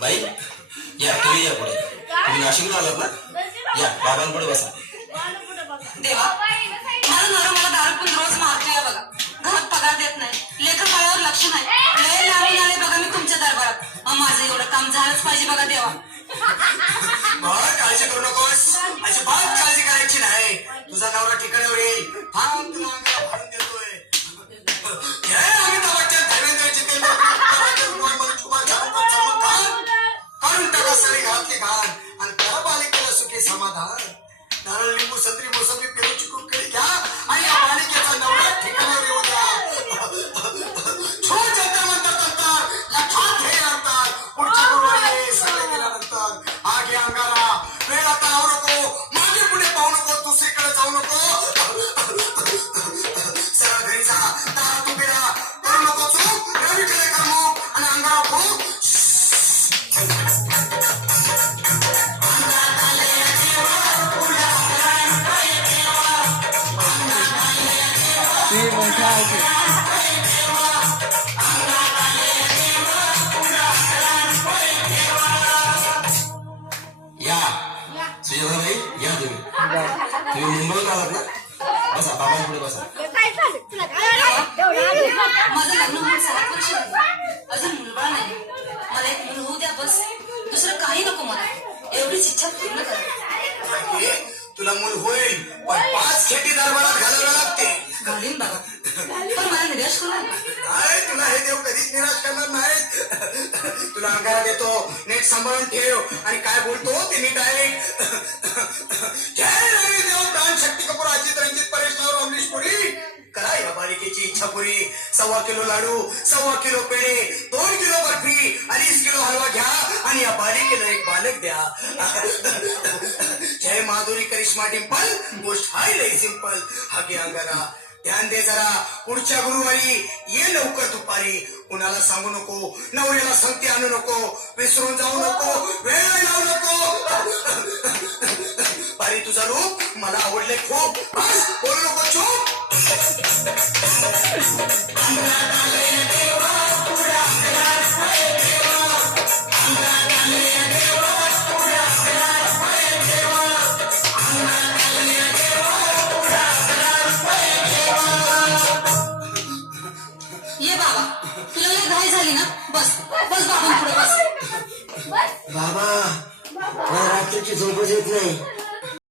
बाई या तुम्ही या पुढे तुम्ही नाशिकला आलात ना या बाबांपुढे बसा देवा माझा नवरा मला दारू पण रोज मारतोय बघा घरात पगार देत नाही लेकर बाळावर लक्ष नाही लय लावून आले बघा मी तुमच्या दरबारात माझं एवढं काम झालंच पाहिजे बघा देवा काळजी करू नकोस अजिबात काळजी करायची नाही तुझा नवरा ठिकाणावर येईल थांब तुला अंगाला भाडून देतोय अमिताभ बच्चन धर्मेंद्र काढून टाका सारी घातली घाण आणि त्या बालिकेला सुखी समाधान नारळ लिंबू संत्री मोसंबी पेरू चिकू केळी घ्या आणि या बालिकेचा नवरा ठिकाणावर येऊ द्या छो जंतर मंतर तंतर लक्षात हे अंतर पुढच्या गुरुवारी सगळे गेल्यानंतर आगे अंगाला वेळ आता लावू नको मागे पुढे पाहू नको दुसरीकडे जाऊ नको सरळ घरी जा दारात उभी राहा करू नको चूक रवीकडे कर्म आणि अंगाला भूक या सुजाताबाई या तुम्ही मुंबईत आलात ना बसा बाबांपुढे बसा माझं लग्न होऊन 7 वर्ष झाली अजून मुलगा नाही मला एक मुल होऊ द्या बस दुसरं काही नको मला एवढीच इच्छा पूर्ण करा तुला मूल होईल पण 5 खेटी दरबारात घालावं लागते घालीन बाबा पण मला निराश करू नाही तुला हे देव कधीच निराश करणार नाहीत तुला अंगारा देतो नीट सांभाळून ठेव आणि काय बोलतो ते नीट आहे जय रवी देव प्राण शक्ती कपूर अजित रंजित परेश नाव अमरीश पुरी करा या बालिकेची इच्छा पुरी 1.25 किलो लाडू 1.25 किलो पेढे 2 किलो बर्फी 2.5 किलो हलवा घ्या आणि या बालिकेला एक बालक द्या जय माधुरी करिश्मा डिंपल गोष्ट हाय लय सिंपल हागे अंगारा ध्यान दे जरा पुढच्या गुरुवारी ये लवकर दुपारी कुणाला सांगू नको नवऱ्याला संगती आणू नको विसरून जाऊ नको वेळ लावू नको बारी तुझा रूप मला आवडले खूप बस बोलू नको चूप ये बाबा तुला लय घाई झाली ना बस बस बाबांपुढे बस बाबा मला रात्रीची झोपच येत नाही